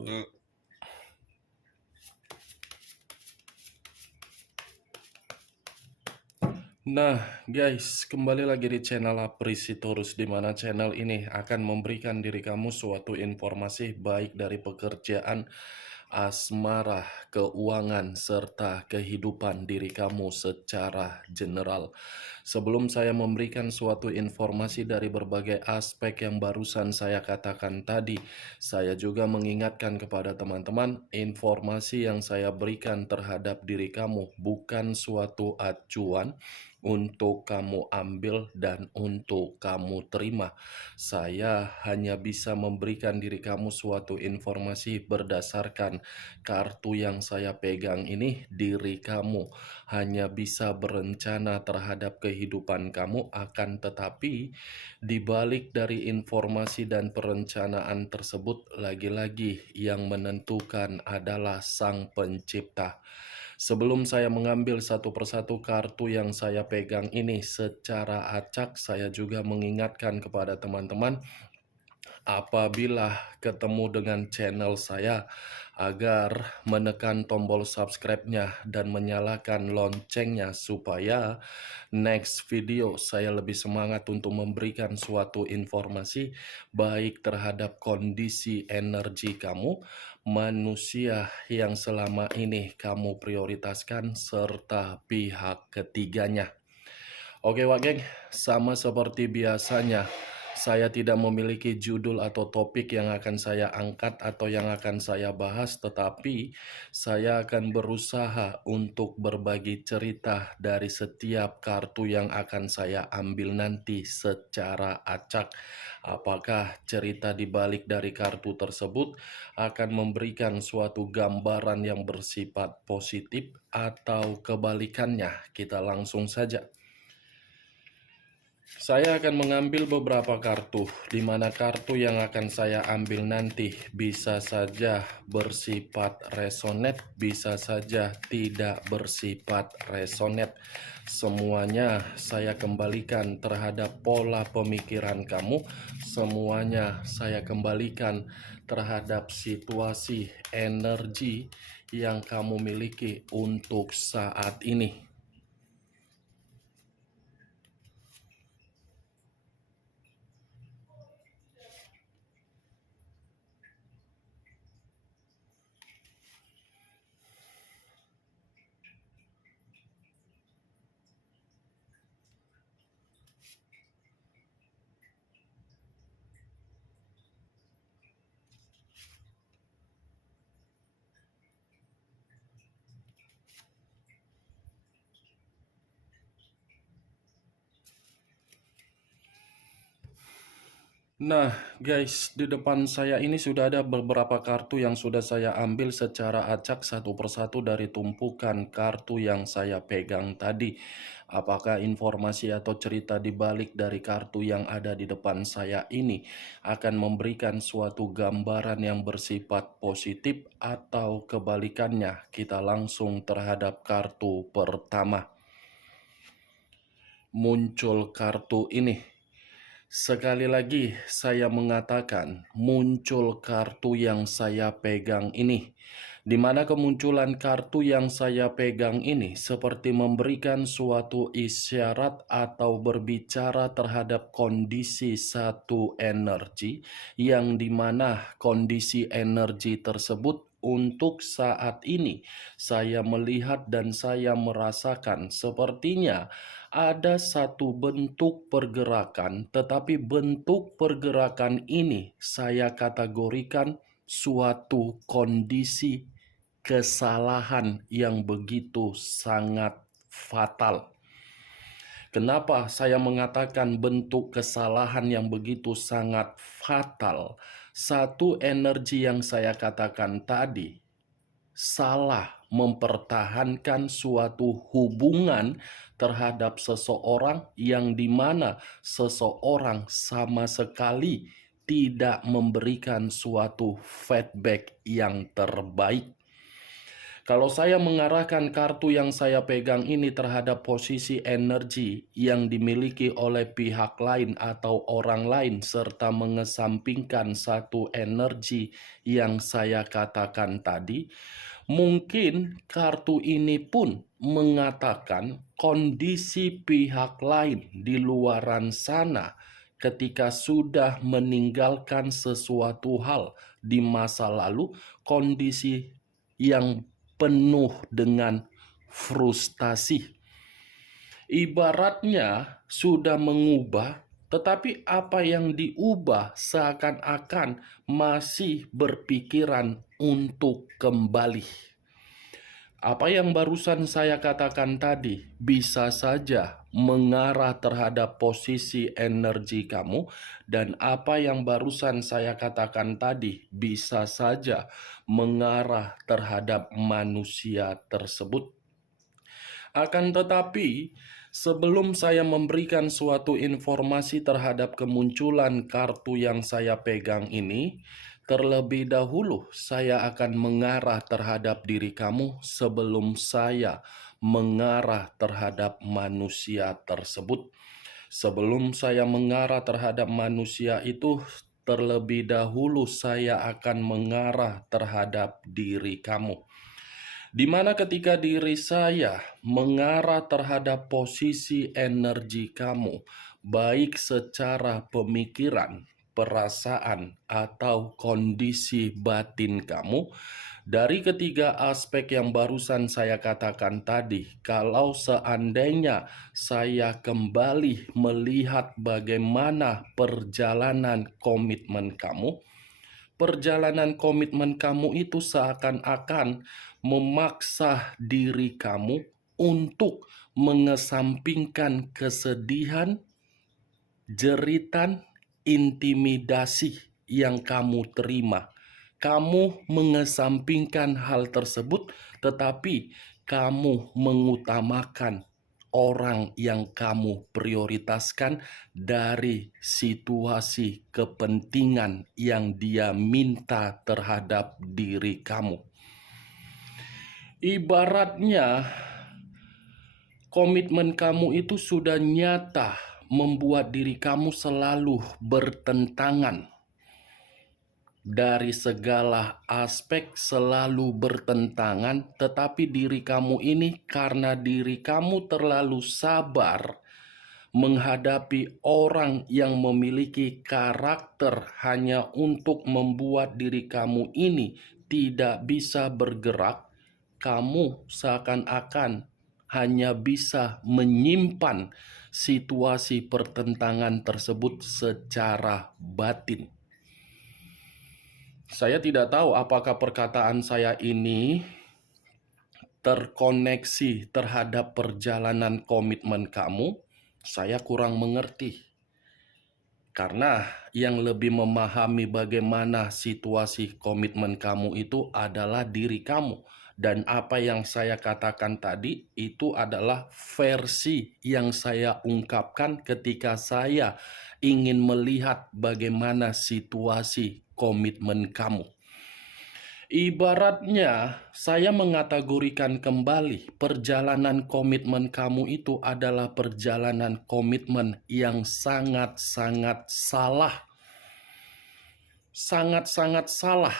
Nah, guys, kembali lagi di channel Aprisitorus, di mana channel ini akan memberikan diri kamu suatu informasi baik dari pekerjaan, asmara, keuangan, serta kehidupan diri kamu secara general. Sebelum saya memberikan suatu informasi dari berbagai aspek yang barusan saya katakan tadi, saya juga mengingatkan kepada teman-teman, informasi yang saya berikan terhadap diri kamu bukan suatu acuan untuk kamu ambil dan untuk kamu terima. Saya hanya bisa memberikan diri kamu suatu informasi berdasarkan kartu yang saya pegang ini. Diri kamu hanya bisa berencana terhadap kehidupan kamu, akan tetapi di balik dari informasi dan perencanaan tersebut, lagi-lagi yang menentukan adalah Sang Pencipta. Sebelum saya mengambil satu persatu kartu yang saya pegang ini secara acak, saya juga mengingatkan kepada teman-teman, apabila ketemu dengan channel saya, agar menekan tombol subscribe-nya dan menyalakan loncengnya supaya next video saya lebih semangat untuk memberikan suatu informasi baik terhadap kondisi energi kamu, manusia yang selama ini kamu prioritaskan, serta pihak ketiganya. Oke Wak Geng, sama seperti biasanya, saya tidak memiliki judul atau topik yang akan saya angkat atau yang akan saya bahas, tetapi saya akan berusaha untuk berbagi cerita dari setiap kartu yang akan saya ambil nanti secara acak. Apakah cerita di balik dari kartu tersebut akan memberikan suatu gambaran yang bersifat positif atau kebalikannya? Kita langsung saja. Saya akan mengambil beberapa kartu, di mana kartu yang akan saya ambil nanti bisa saja bersifat resonate, bisa saja tidak bersifat resonate. Semuanya saya kembalikan terhadap pola pemikiran kamu, semuanya saya kembalikan terhadap situasi energi yang kamu miliki untuk saat ini. Nah, guys, di depan saya ini sudah ada beberapa kartu yang sudah saya ambil secara acak satu persatu dari tumpukan kartu yang saya pegang tadi. Apakah informasi atau cerita di balik dari kartu yang ada di depan saya ini akan memberikan suatu gambaran yang bersifat positif atau kebalikannya? Kita langsung terhadap kartu pertama. Muncul kartu ini. Sekali lagi saya mengatakan, muncul kartu yang saya pegang ini, di mana kemunculan kartu yang saya pegang ini seperti memberikan suatu isyarat atau berbicara terhadap kondisi satu energi, yang dimana kondisi energi tersebut untuk saat ini saya melihat dan saya merasakan sepertinya ada satu bentuk pergerakan, tetapi bentuk pergerakan ini saya kategorikan suatu kondisi kesalahan yang begitu sangat fatal. Kenapa saya mengatakan bentuk kesalahan yang begitu sangat fatal? Satu energi yang saya katakan tadi, salah mempertahankan suatu hubungan terhadap seseorang yang dimana seseorang sama sekali tidak memberikan suatu feedback yang terbaik. Kalau saya mengarahkan kartu yang saya pegang ini terhadap posisi energi yang dimiliki oleh pihak lain atau orang lain, serta mengesampingkan satu energi yang saya katakan tadi, mungkin kartu ini pun mengatakan kondisi pihak lain di luaran sana ketika sudah meninggalkan sesuatu hal di masa lalu, kondisi yang penuh dengan frustasi. Ibaratnya sudah mengubah, tetapi apa yang diubah seakan-akan masih berpikiran untuk kembali. Apa yang barusan saya katakan tadi bisa saja mengarah terhadap posisi energi kamu, dan apa yang barusan saya katakan tadi bisa saja mengarah terhadap manusia tersebut. Akan tetapi, sebelum saya memberikan suatu informasi terhadap kemunculan kartu yang saya pegang ini, terlebih dahulu saya akan mengarah terhadap diri kamu sebelum saya mengarah terhadap manusia tersebut. Sebelum saya mengarah terhadap manusia itu, terlebih dahulu saya akan mengarah terhadap diri kamu. Di mana ketika diri saya mengarah terhadap posisi energi kamu, baik secara pemikiran, perasaan, atau kondisi batin kamu, dari ketiga aspek yang barusan saya katakan tadi, kalau seandainya saya kembali melihat bagaimana perjalanan komitmen kamu, perjalanan komitmen kamu itu seakan-akan memaksa diri kamu untuk mengesampingkan kesedihan, jeritan, intimidasi yang kamu terima. Kamu mengesampingkan hal tersebut, tetapi kamu mengutamakan orang yang kamu prioritaskan dari situasi kepentingan yang dia minta terhadap diri kamu. Ibaratnya, komitmen kamu itu sudah nyata membuat diri kamu selalu bertentangan. Dari segala aspek selalu bertentangan, tetapi diri kamu ini karena diri kamu terlalu sabar menghadapi orang yang memiliki karakter hanya untuk membuat diri kamu ini tidak bisa bergerak, kamu seakan-akan hanya bisa menyimpan situasi pertentangan tersebut secara batin. Saya tidak tahu apakah perkataan saya ini terkoneksi terhadap perjalanan komitmen kamu. Saya kurang mengerti. Karena yang lebih memahami bagaimana situasi komitmen kamu itu adalah diri kamu. Dan apa yang saya katakan tadi itu adalah versi yang saya ungkapkan ketika saya ingin melihat bagaimana situasi komitmen kamu. Ibaratnya, saya mengategorikan kembali perjalanan komitmen kamu itu adalah perjalanan komitmen yang sangat-sangat salah. Sangat-sangat salah,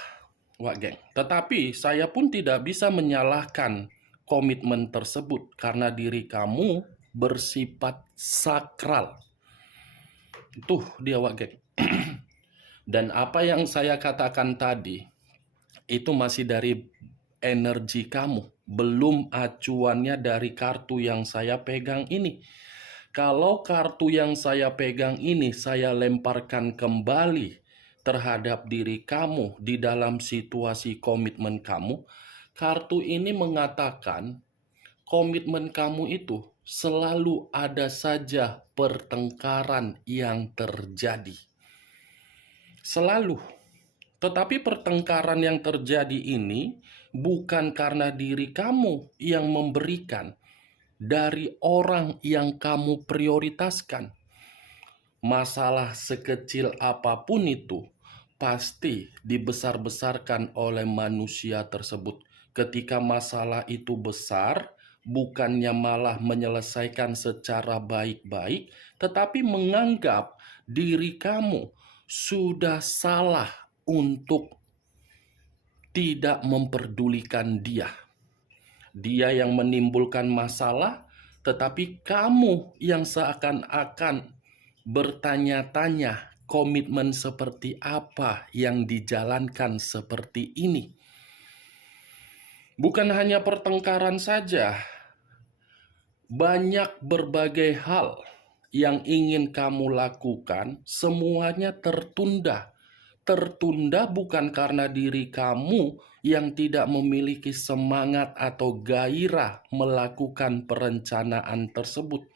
Wak Geng. Tetapi saya pun tidak bisa menyalahkan komitmen tersebut karena diri kamu bersifat sakral. Itu dia, Wak Geng. Dan apa yang saya katakan tadi, itu masih dari energi kamu, belum acuannya dari kartu yang saya pegang ini. Kalau kartu yang saya pegang ini saya lemparkan kembali terhadap diri kamu di dalam situasi komitmen kamu, kartu ini mengatakan komitmen kamu itu selalu ada saja pertengkaran yang terjadi. Selalu. Tetapi pertengkaran yang terjadi ini bukan karena diri kamu yang memberikan, dari orang yang kamu prioritaskan. Masalah sekecil apapun itu pasti dibesar-besarkan oleh manusia tersebut. Ketika masalah itu besar, bukannya malah menyelesaikan secara baik-baik, tetapi menganggap diri kamu sudah salah untuk tidak memperdulikan dia. Dia yang menimbulkan masalah, tetapi kamu yang seakan-akan bertanya-tanya komitmen seperti apa yang dijalankan seperti ini. Bukan hanya pertengkaran saja, banyak berbagai hal yang ingin kamu lakukan, semuanya tertunda. Tertunda bukan karena diri kamu yang tidak memiliki semangat atau gairah melakukan perencanaan tersebut.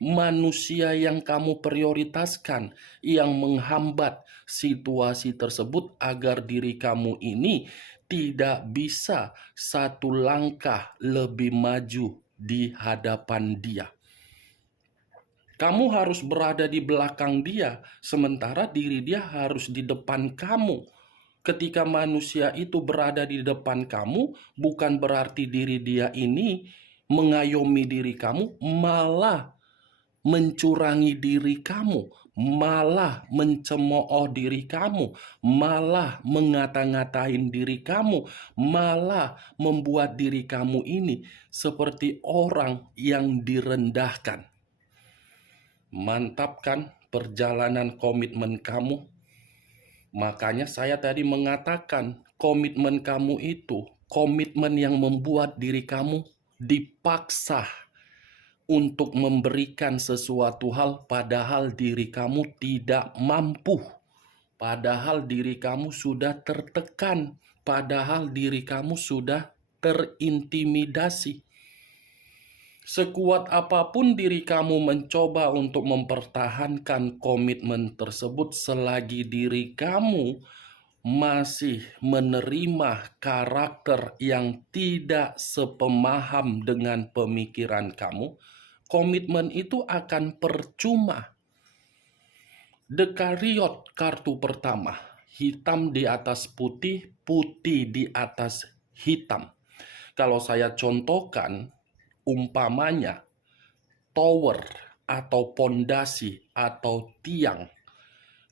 Manusia yang kamu prioritaskan yang menghambat situasi tersebut agar diri kamu ini tidak bisa satu langkah lebih maju di hadapan dia. Kamu harus berada di belakang dia, sementara diri dia harus di depan kamu. Ketika manusia itu berada di depan kamu, bukan berarti diri dia ini mengayomi diri kamu, malah mencurangi diri kamu, malah mencemooh diri kamu, malah mengata-ngatain diri kamu, malah membuat diri kamu ini seperti orang yang direndahkan. Mantapkan perjalanan komitmen kamu. Makanya saya tadi mengatakan komitmen kamu itu komitmen yang membuat diri kamu dipaksa untuk memberikan sesuatu hal padahal diri kamu tidak mampu. Padahal diri kamu sudah tertekan. Padahal diri kamu sudah terintimidasi. Sekuat apapun diri kamu mencoba untuk mempertahankan komitmen tersebut selagi diri kamu masih menerima karakter yang tidak sepemaham dengan pemikiran kamu, komitmen itu akan percuma. Dekariot kartu pertama, hitam di atas putih, putih di atas hitam. Kalau saya contohkan, umpamanya tower atau pondasi atau tiang.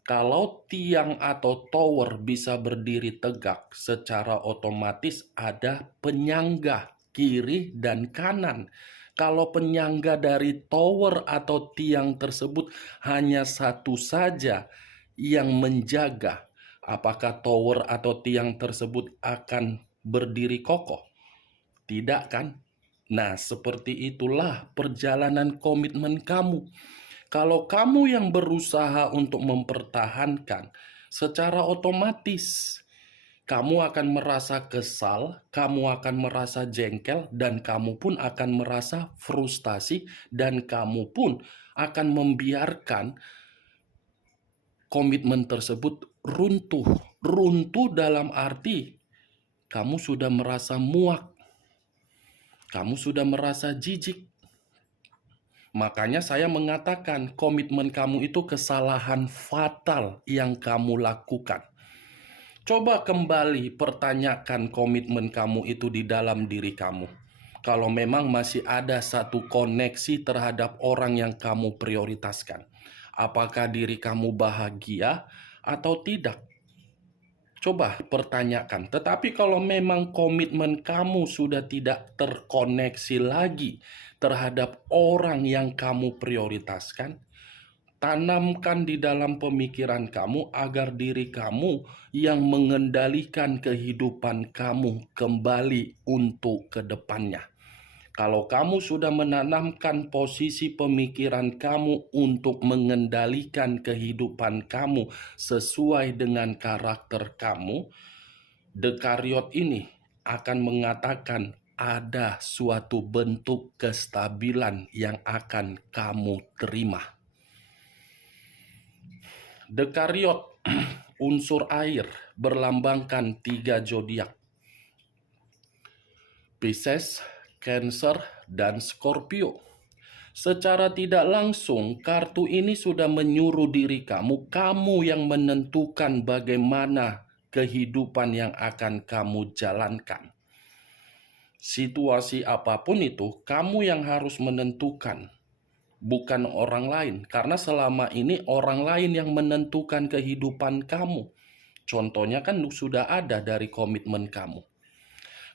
Kalau tiang atau tower bisa berdiri tegak, secara otomatis ada penyangga kiri dan kanan. Kalau penyangga dari tower atau tiang tersebut hanya satu saja yang menjaga, apakah tower atau tiang tersebut akan berdiri kokoh? Tidak kan? Nah, seperti itulah perjalanan komitmen kamu. Kalau kamu yang berusaha untuk mempertahankan, secara otomatis kamu akan merasa kesal, kamu akan merasa jengkel, dan kamu pun akan merasa frustasi, dan kamu pun akan membiarkan komitmen tersebut runtuh. Runtuh dalam arti kamu sudah merasa muak, kamu sudah merasa jijik. Makanya saya mengatakan komitmen kamu itu kesalahan fatal yang kamu lakukan. Coba kembali pertanyakan komitmen kamu itu di dalam diri kamu. Kalau memang masih ada satu koneksi terhadap orang yang kamu prioritaskan. Apakah diri kamu bahagia atau tidak? Coba pertanyakan. Tetapi kalau memang komitmen kamu sudah tidak terkoneksi lagi terhadap orang yang kamu prioritaskan, tanamkan di dalam pemikiran kamu agar diri kamu yang mengendalikan kehidupan kamu kembali untuk ke depannya. Kalau kamu sudah menanamkan posisi pemikiran kamu untuk mengendalikan kehidupan kamu sesuai dengan karakter kamu, Dekariot ini akan mengatakan ada suatu bentuk kestabilan yang akan kamu terima. Dekariot unsur air berlambangkan 3 zodiak: Pisces, Cancer, dan Scorpio. Secara tidak langsung, kartu ini sudah menyuruh diri kamu yang menentukan bagaimana kehidupan yang akan kamu jalankan. Situasi apapun itu, kamu yang harus menentukan, bukan orang lain. Karena selama ini orang lain yang menentukan kehidupan kamu. Contohnya kan sudah ada dari komitmen kamu.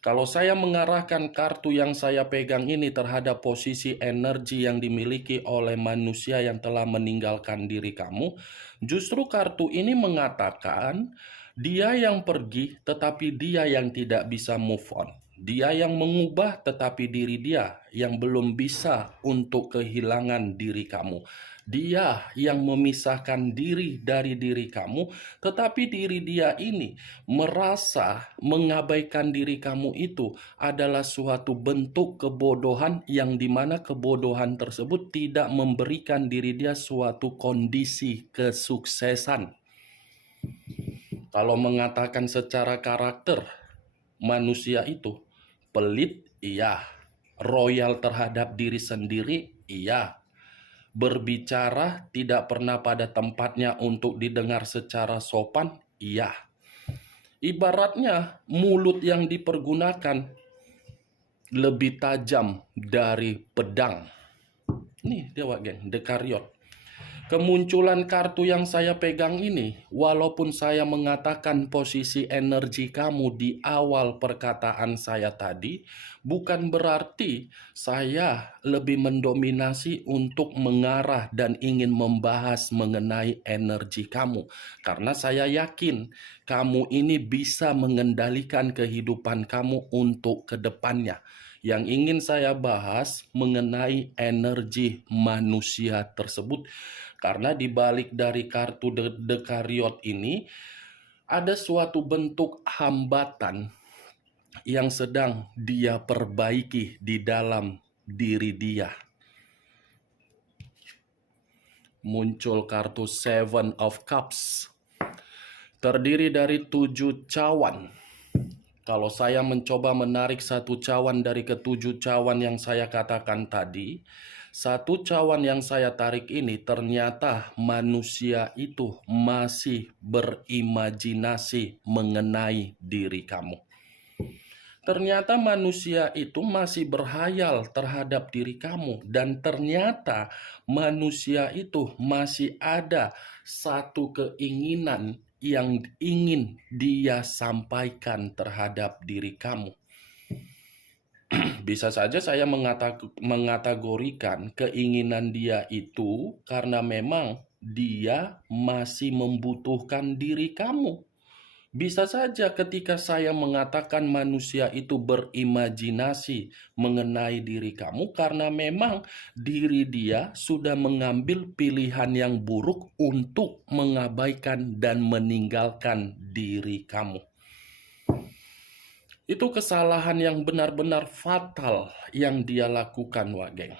Kalau saya mengarahkan kartu yang saya pegang ini terhadap posisi energi yang dimiliki oleh manusia yang telah meninggalkan diri kamu, justru kartu ini mengatakan dia yang pergi tetapi dia yang tidak bisa move on. Dia yang mengubah tetapi diri dia yang belum bisa untuk kehilangan diri kamu. Dia yang memisahkan diri dari diri kamu, tetapi diri dia ini merasa mengabaikan diri kamu itu adalah suatu bentuk kebodohan yang dimana kebodohan tersebut tidak memberikan diri dia suatu kondisi kesuksesan. Kalau mengatakan secara karakter, manusia itu pelit, iya. Royal terhadap diri sendiri, iya. Berbicara tidak pernah pada tempatnya untuk didengar secara sopan, iya. Ibaratnya mulut yang dipergunakan lebih tajam dari pedang. Nih dia geng, Dekariot. Kemunculan kartu yang saya pegang ini, walaupun saya mengatakan posisi energi kamu di awal perkataan saya tadi, bukan berarti saya lebih mendominasi untuk mengarah dan ingin membahas mengenai energi kamu. Karena saya yakin kamu ini bisa mengendalikan kehidupan kamu untuk kedepannya. Yang ingin saya bahas mengenai energi manusia tersebut. Karena di balik dari kartu Dekariot ini ada suatu bentuk hambatan yang sedang dia perbaiki di dalam diri dia. Muncul kartu Seven of Cups. Terdiri dari 7 cawan. Kalau saya mencoba menarik satu cawan dari ketujuh cawan yang saya katakan tadi, satu cawan yang saya tarik ini ternyata manusia itu masih berimajinasi mengenai diri kamu. Ternyata manusia itu masih berhayal terhadap diri kamu. Dan ternyata manusia itu masih ada satu keinginan yang ingin dia sampaikan terhadap diri kamu. Bisa saja saya mengategorikan keinginan dia itu karena memang dia masih membutuhkan diri kamu. Bisa saja ketika saya mengatakan manusia itu berimajinasi mengenai diri kamu karena memang diri dia sudah mengambil pilihan yang buruk untuk mengabaikan dan meninggalkan diri kamu. Itu kesalahan yang benar-benar fatal yang dia lakukan, geng.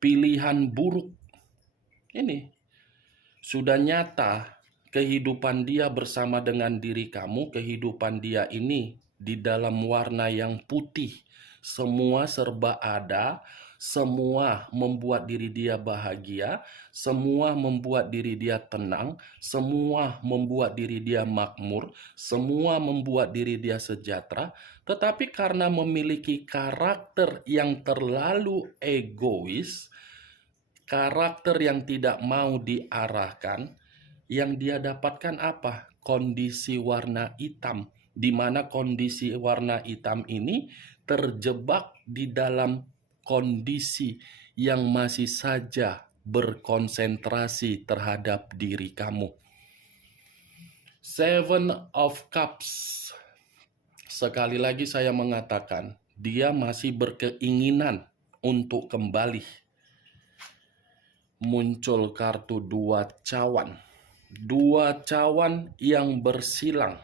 Pilihan buruk ini sudah nyata. Kehidupan dia bersama dengan diri kamu, kehidupan dia ini di dalam warna yang putih. Semua serba ada, semua membuat diri dia bahagia, semua membuat diri dia tenang, semua membuat diri dia makmur, semua membuat diri dia sejahtera. Tetapi karena memiliki karakter yang terlalu egois, karakter yang tidak mau diarahkan, yang dia dapatkan apa? Kondisi warna hitam, di mana kondisi warna hitam ini terjebak di dalam kondisi yang masih saja berkonsentrasi terhadap diri kamu. Seven of Cups. Sekali lagi saya mengatakan, dia masih berkeinginan untuk kembali. Muncul kartu 2 cawan. 2 cawan yang bersilang.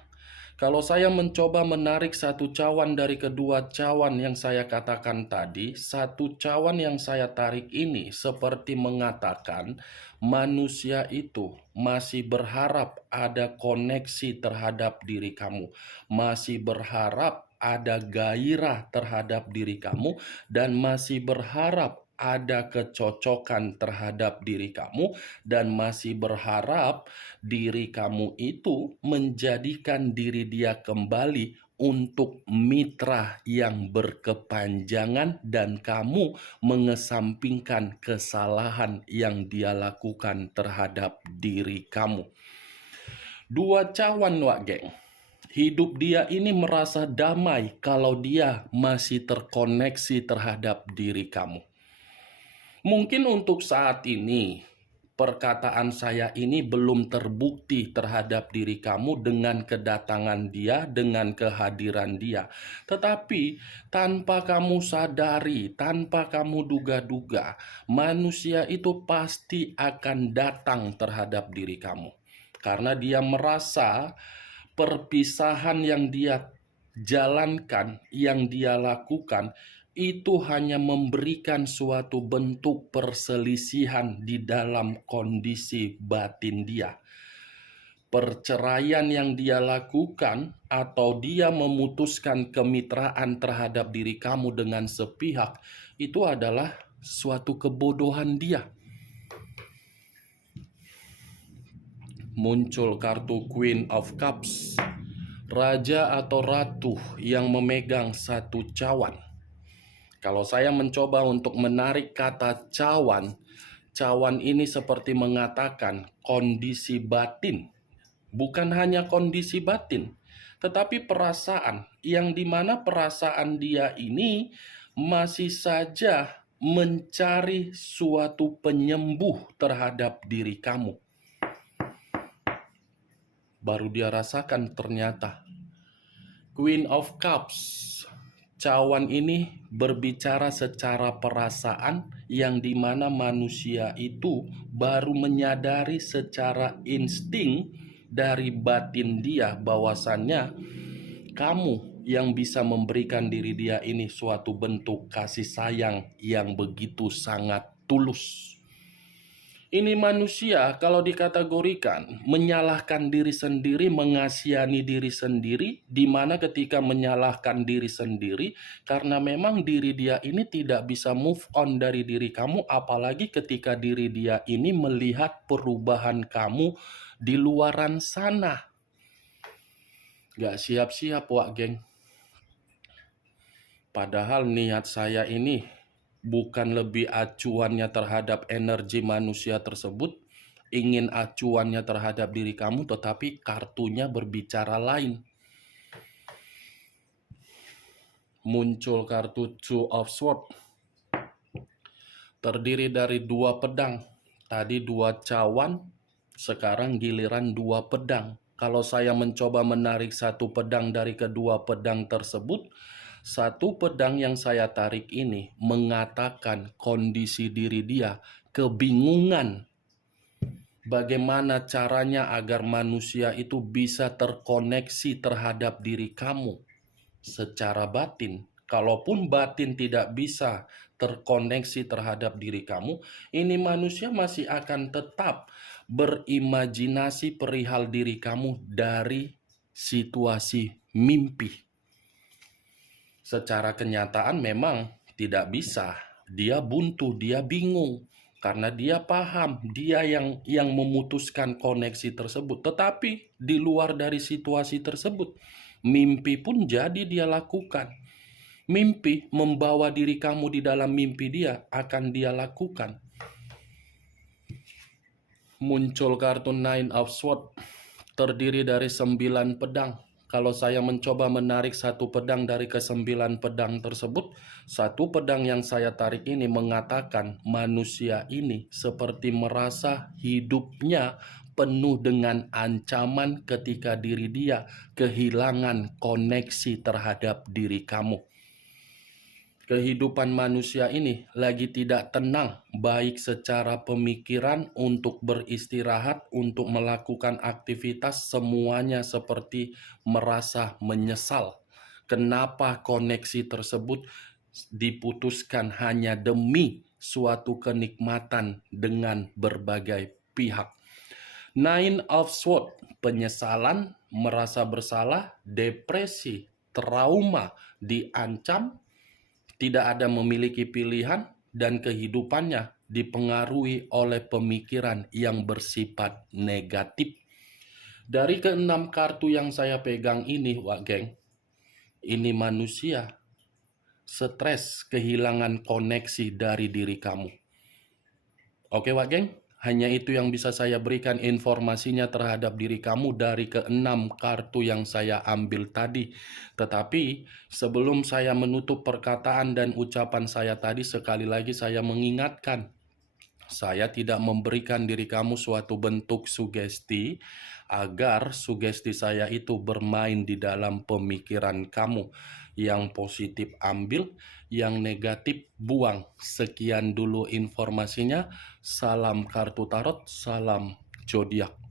Kalau saya mencoba menarik satu cawan dari kedua cawan yang saya katakan tadi, satu cawan yang saya tarik ini seperti mengatakan manusia itu masih berharap ada koneksi terhadap diri kamu, masih berharap ada gairah terhadap diri kamu, dan masih berharap ada kecocokan terhadap diri kamu, dan masih berharap diri kamu itu menjadikan diri dia kembali untuk mitra yang berkepanjangan dan kamu mengesampingkan kesalahan yang dia lakukan terhadap diri kamu. Dua cawan, Wak Geng. Hidup dia ini merasa damai kalau dia masih terkoneksi terhadap diri kamu. Mungkin untuk saat ini, perkataan saya ini belum terbukti terhadap diri kamu dengan kedatangan dia, dengan kehadiran dia. Tetapi tanpa kamu sadari, tanpa kamu duga-duga, manusia itu pasti akan datang terhadap diri kamu. Karena dia merasa perpisahan yang dia jalankan, yang dia lakukan, itu hanya memberikan suatu bentuk perselisihan di dalam kondisi batin dia. Perceraian yang dia lakukan atau dia memutuskan kemitraan terhadap diri kamu dengan sepihak, itu adalah suatu kebodohan dia. Muncul kartu Queen of Cups, raja atau ratu yang memegang satu cawan. Kalau saya mencoba untuk menarik kata cawan, cawan ini seperti mengatakan kondisi batin. Bukan hanya kondisi batin, tetapi perasaan, yang dimana perasaan dia ini masih saja mencari suatu penyembuh terhadap diri kamu. Baru dia rasakan ternyata Queen of Cups, cawan ini berbicara secara perasaan yang dimana manusia itu baru menyadari secara insting dari batin dia bahwasannya kamu yang bisa memberikan diri dia ini suatu bentuk kasih sayang yang begitu sangat tulus. Ini manusia kalau dikategorikan menyalahkan diri sendiri, mengasihani diri sendiri, di mana ketika menyalahkan diri sendiri karena memang diri dia ini tidak bisa move on dari diri kamu, apalagi ketika diri dia ini melihat perubahan kamu di luaran sana. Gak siap-siap, Wak Geng. Padahal niat saya ini bukan lebih acuannya terhadap energi manusia tersebut, ingin acuannya terhadap diri kamu, tetapi kartunya berbicara lain. Muncul kartu Two of Swords, terdiri dari dua pedang. Tadi dua cawan, sekarang giliran dua pedang. Kalau saya mencoba menarik satu pedang dari kedua pedang tersebut, satu pedang yang saya tarik ini mengatakan kondisi diri dia kebingungan. Bagaimana caranya agar manusia itu bisa terkoneksi terhadap diri kamu secara batin. Kalaupun batin tidak bisa terkoneksi terhadap diri kamu, ini manusia masih akan tetap berimajinasi perihal diri kamu dari situasi mimpi. Secara kenyataan memang tidak bisa. Dia buntu, dia bingung. Karena dia paham, dia yang memutuskan koneksi tersebut. Tetapi di luar dari situasi tersebut, mimpi pun jadi dia lakukan. Mimpi membawa diri kamu di dalam mimpi dia akan dia lakukan. Muncul kartu Nine of Swords, terdiri dari 9 pedang. Kalau saya mencoba menarik satu pedang dari ke-9 pedang tersebut, satu pedang yang saya tarik ini mengatakan manusia ini seperti merasa hidupnya penuh dengan ancaman ketika diri dia kehilangan koneksi terhadap diri kamu. Kehidupan manusia ini lagi tidak tenang, baik secara pemikiran, untuk beristirahat, untuk melakukan aktivitas, semuanya seperti merasa menyesal. Kenapa koneksi tersebut diputuskan hanya demi suatu kenikmatan dengan berbagai pihak. Nine of Swords, penyesalan, merasa bersalah, depresi, trauma, diancam, tidak ada memiliki pilihan, dan kehidupannya dipengaruhi oleh pemikiran yang bersifat negatif. Dari ke-6 kartu yang saya pegang ini, Wak Geng, Ini manusia, stres, kehilangan koneksi dari diri kamu. Oke, Wak Geng? Hanya itu yang bisa saya berikan informasinya terhadap diri kamu dari keenam kartu yang saya ambil tadi. Tetapi sebelum saya menutup perkataan dan ucapan saya tadi, sekali lagi saya mengingatkan, saya tidak memberikan diri kamu suatu bentuk sugesti agar sugesti saya itu bermain di dalam pemikiran kamu. Yang positif ambil, yang negatif buang. Sekian dulu informasinya. Salam kartu tarot, salam zodiak.